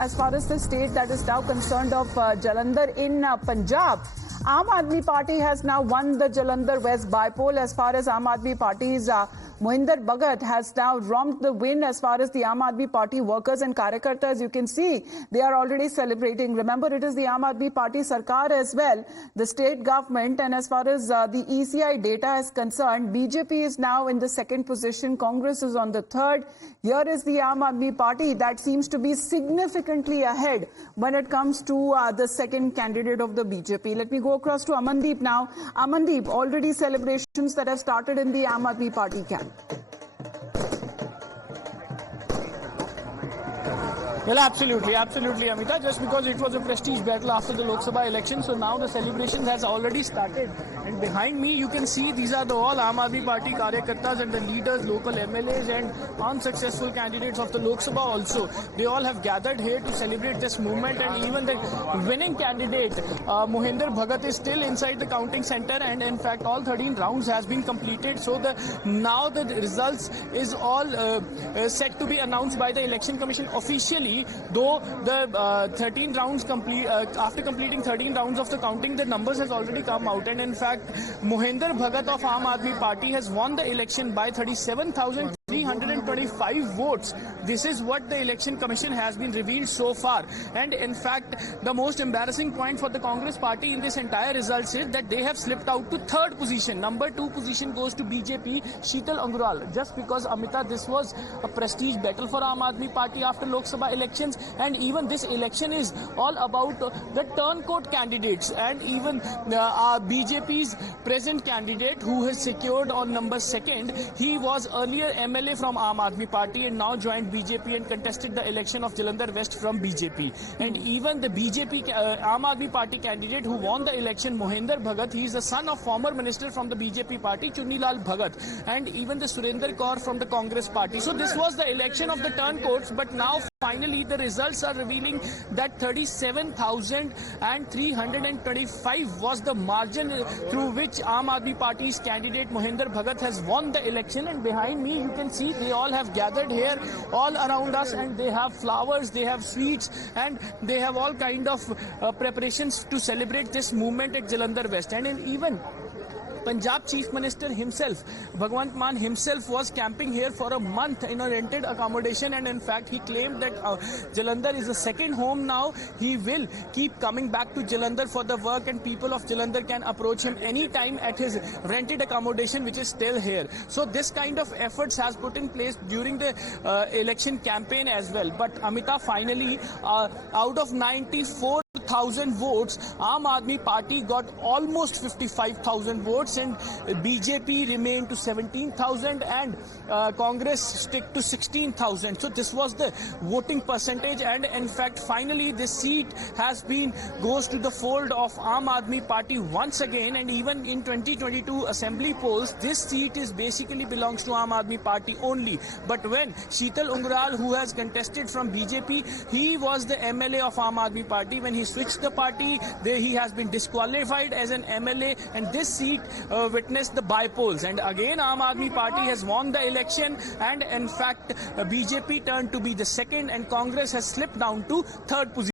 As far as the state that is now concerned of Jalandhar in Punjab, Aam Aadmi Party has now won the Jalandhar West bypoll. As far as Aam Aadmi Party's Mohinder Bhagat has now romped the win. As far as the Aam Aadmi Party workers and Karyakartas, you can see they are already celebrating. Remember, it is the Aam Aadmi Party Sarkar as well, the state government. And as far as the ECI data is concerned, BJP is now in the second position. Congress is on the third. Here is the Aam Aadmi Party that seems to be significantly ahead when it comes to the second candidate of the BJP. Let me go across to Amandeep now. Amandeep, already celebrations that have started in the Aam Aadmi Party camp. Well, absolutely, Amita. Just because it was a prestige battle after the Lok Sabha election, so now the celebrations has already started. And behind me, you can see these are all Aam Aadmi Party Karyakartas and the leaders, local MLAs and unsuccessful candidates of the Lok Sabha also. They all have gathered here to celebrate this movement, and even the winning candidate, Mohinder Bhagat, is still inside the counting center, and in fact all 13 rounds has been completed. So now the results is all set to be announced by the Election Commission officially. Though the 13 rounds after completing 13 rounds of the counting, the numbers has already come out, and in fact Mohinder Bhagat of Aam Aadmi Party has won the election by 37,325 votes. This is what the Election Commission has been revealed so far. And in fact, the most embarrassing point for the Congress party in this entire results is that they have slipped out to third position. Number 2 position goes to BJP, Sheetal Angral. Just because, Amita, this was a prestige battle for Aam Aadmi Party after Lok Sabha elections, and even this election is all about the turncoat candidates, and even BJP's present candidate who has secured on number 2nd, he was earlier MLA from Aam Aadmi Party and now joined BJP and contested the election of Jalandhar West from BJP. And even the BJP Aam Aadmi Party candidate who won the election, Mohinder Bhagat, he is the son of former minister from the BJP party, Chunnilal Bhagat, and even the Surinder Kaur from the Congress party. So this was the election of the turncoats, but now finally the results are revealing that 37,325 was the margin through which Aam Aadmi Party's candidate Mohinder Bhagat has won the election. And behind me you can see they all have gathered here all around us, and they have flowers, they have sweets, and they have all kind of preparations to celebrate this movement at Jalandhar West. And even Punjab Chief Minister himself, Bhagwant Mann himself, was camping here for a month in a rented accommodation, and in fact he claimed that Jalandhar is a second home now. He will keep coming back to Jalandhar for the work, and people of Jalandhar can approach him anytime at his rented accommodation, which is still here. So this kind of efforts has put in place during the election campaign as well. But Amita, finally, out of 94,000 votes, Aam Aadmi Party got almost 55,000 votes, and BJP remained to 17,000, and Congress stick to 16,000. So this was the voting percentage, and in fact finally this seat goes to the fold of Aam Aadmi Party once again. And even in 2022 assembly polls, this seat is basically belongs to Aam Aadmi Party only. But when Sheetal Angral, who has contested from BJP, he was the MLA of Aam Aadmi Party. When he switched the party, he has been disqualified as an MLA, and this seat witnessed the bypolls. And again Aam Aadmi Party has won the election, and in fact BJP turned to be the second, and Congress has slipped down to third position.